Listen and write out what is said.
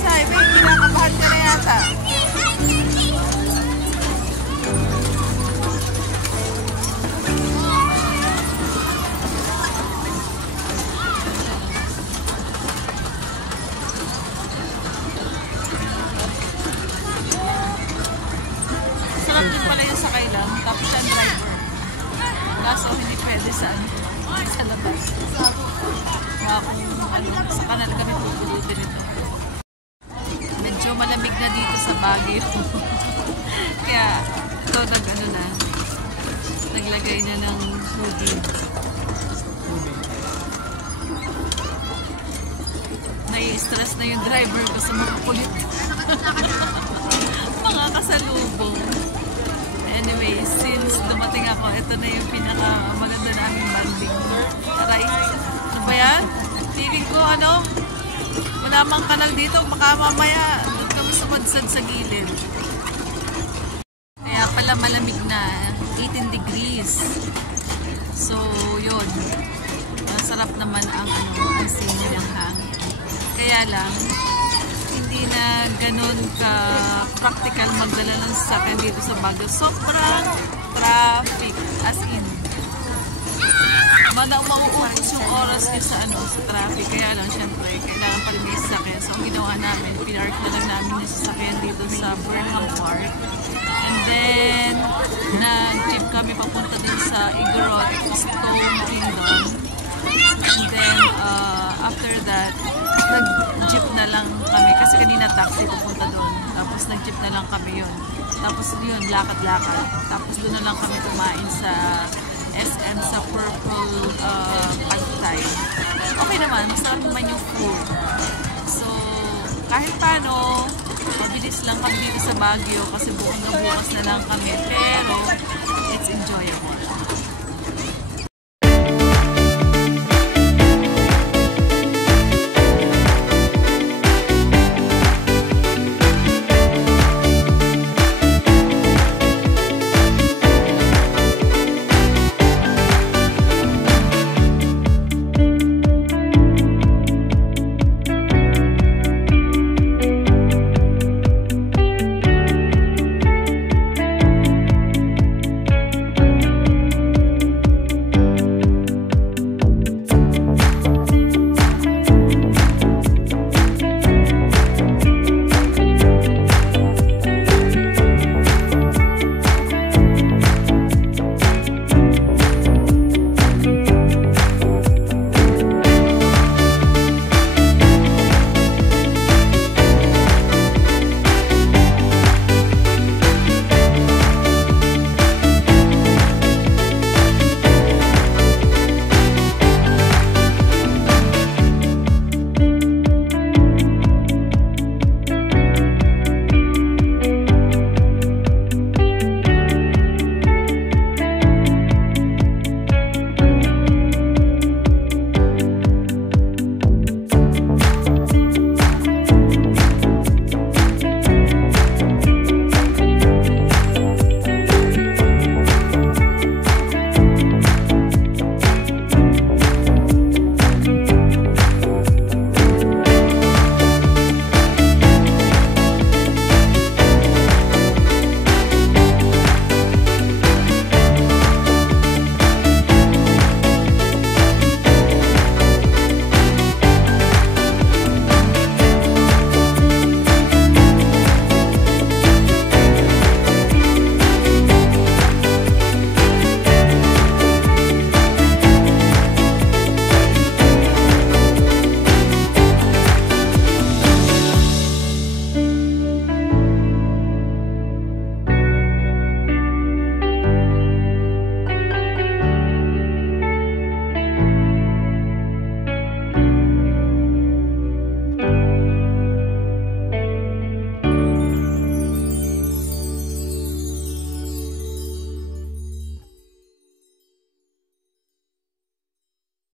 sa highway, kinakabahan ka na yata. Sarap din pala yung sakay lang, tapos siya ang driver. Kaso hindi pwede sa labas. Sa kanal kami pupulutin ito. Medyo malamig na dito sa Baguio. Kaya ito naglagay na ng hoodie. Nai-stress na yung driver ko sa mga kulit. Mga kasalubong. Anyway, since dumating ako, ito na yung pinakamaganda naming banding. Aray, ano ba yan? Feeling ko, wala mang kanal dito, baka mamaya doon kami sumadsad sa gilid. Kaya pala malamig na, 18 degrees. So, yun. Masarap naman ang singin ng hangin. Kaya lang, hindi na ganun ka-practical magdala ng sasakyan dito sa Baguio. Sobrang traffic, as in. Mauubos yung oras niya sa traffic. Kaya lang, syempre, kailangan pa rin may sasakyan. So, ang ginawa namin, pinark na lang namin yung sasakyan dito sa Burnham Park. And then, nag-jeep kami papunta din sa Igorot, Stone Kingdom. And then, after that, nag-jeep na lang kami. Kasi kanina taxi pupunta doon. Tapos, nag-jeep na lang kami yun. Tapos, yun, lakad-lakad. Tapos, doon na lang kami kumain sa SM sa Purple Pad Thai. Okay naman, masarap naman yung food. So, kahit paano, mabilis lang kami dito sa Baguio kasi bukas na lang kami. Pero, it's enjoyable.